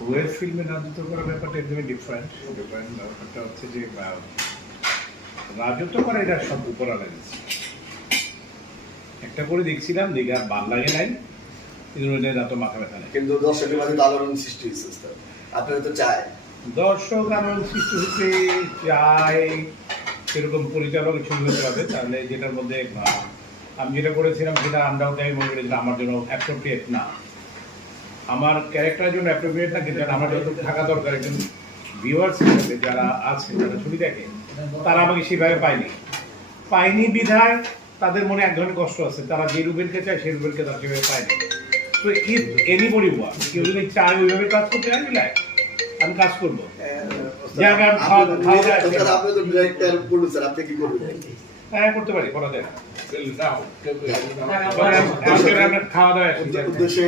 Web ফিল্মে রাজত্ব করার ব্যাপারটা একদমই ডিফারেন্ট ডিফারেন্ট ব্যাপারটা হচ্ছে যে রাজত্ব করা এটা সব একটা করে দেখছিলাম দেখে আর ভালো লাগে নাই। কিন্তু ওইটা এত মাথা ব্যথা নেই। কিন্তু দর্শকের মাঝে আলোড়ন সৃষ্টি হয়েছে। আপনারা তো চায়। দর্শক আমার সৃষ্টি হতে চাই সেরকম পরিচালক ছবি হতে হবে। তাহলে যেটার মধ্যে আমি যেটা করেছিলাম সেটা আন্ডাউট আমি মনে করেছিলাম আমার জন্য অ্যাপ্রোপ্রিয়েট না। আমার ক্যারেক্টারের জন্য অ্যাপ্রোপ্রিয়েট না, কিন্তু আমার যত থাকা দরকার একজন ভিউয়ার্স হিসেবে যারা আছে, যারা ছবি দেখে, তারা আমাকে সেভাবে পায়নি। পায়নি বিধায় তাদের মনে এক ধরনের কষ্ট আছে, তারা যে রুবেলকে চায় সেই রুবেলকে তারা সেভাবে পায়নি। তো ইফ এনিবডি ওয়ান কেউ যদি চায় ওইভাবে কাজ করতে, আমি লাইক আমি কাজ করব আপনি কি করবেন হ্যাঁ করতে পারি করা যায় খাওয়া দাওয়া উদ্দেশ্যে